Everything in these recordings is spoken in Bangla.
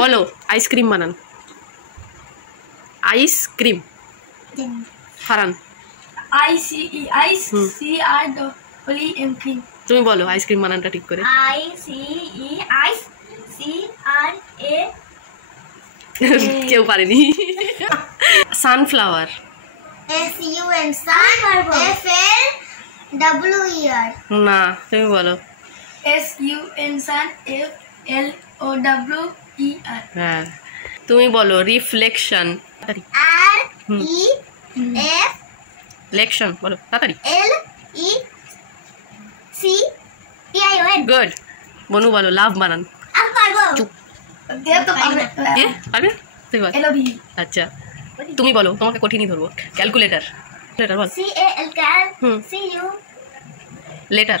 বলো আইসক্রিম বানান। আইসক্রিম। ফারান। ICEICREM cream. তুমি বলো আইসক্রিম বানানটা ঠিক করে। ICEICRA কেউ পারেনি। সানফ্লাওয়ার। SUN FLWER। না তুমি বলো। SUN FLOWER। হ্যাঁ তুমি বলো রিফ্লেকশন। লেকশন বলো তাড়াতাড়ি। LECTION। গুড। বনু বলো লাভ বানান। আমি পারবো। চুপ। পারবে তুমি বল। আচ্ছা তুমি বলো, তোমাকে কঠিনই ধরবো। ক্যালকুলেটর। বল। CU letter.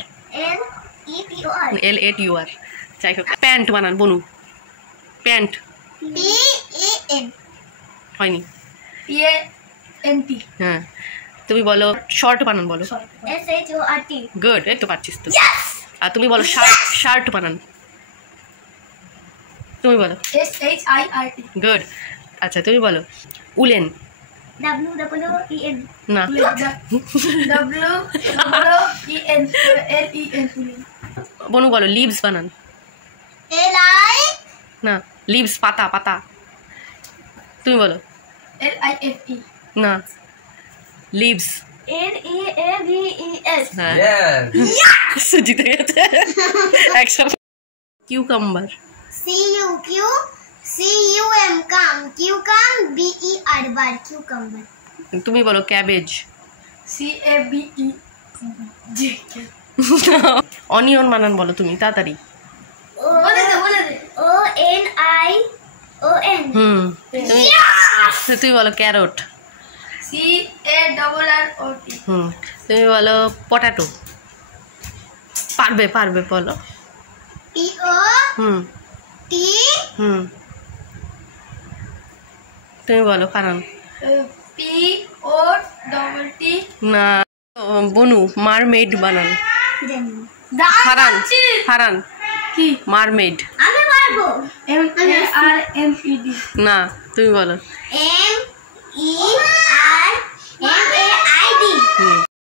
LETOR। LATUR। যাই হোক প্যান্ট বানান বনু। প্যান্ট। PAN। হয়নি। PANT। হ্যাঁ তুমি বলো শর্ট বানান বলো। SHORT। গুড, এই তো পারছিস তো। আর তুমি বলো শার্ট। শার্ট বানান। তুমি বলো। SHIRT। গুড। আচ্ছা তুমি বলো উলেন। WWEN। না WWEN। বনু বলো লিভস বানান। LI না লিভস পাতা পাতা। তুমি বলো। LIFE। না লিভস। LEAVES। হ্যাঁ জিতে গেছে একশো। কিউকাম্বার। CUM কিউকাম BER বার কিউকাম্বার। তুমি বলো ক্যাবেজ। CABEJ। অনিয়ন বানান বলো তুমি তাড়াতাড়ি। বলে দে ONION। তুমি বলো ক্যারট। CARROT। তুমি বলো পটাটো। পারবে পারবে বলো। POT। তুমি বলো ফারান। POTT। না বনু মারমেড বানান। ফারান। ফারান কি মারমেড। আমি পারবো। MARMED। না তুমি বলো। MERMAID।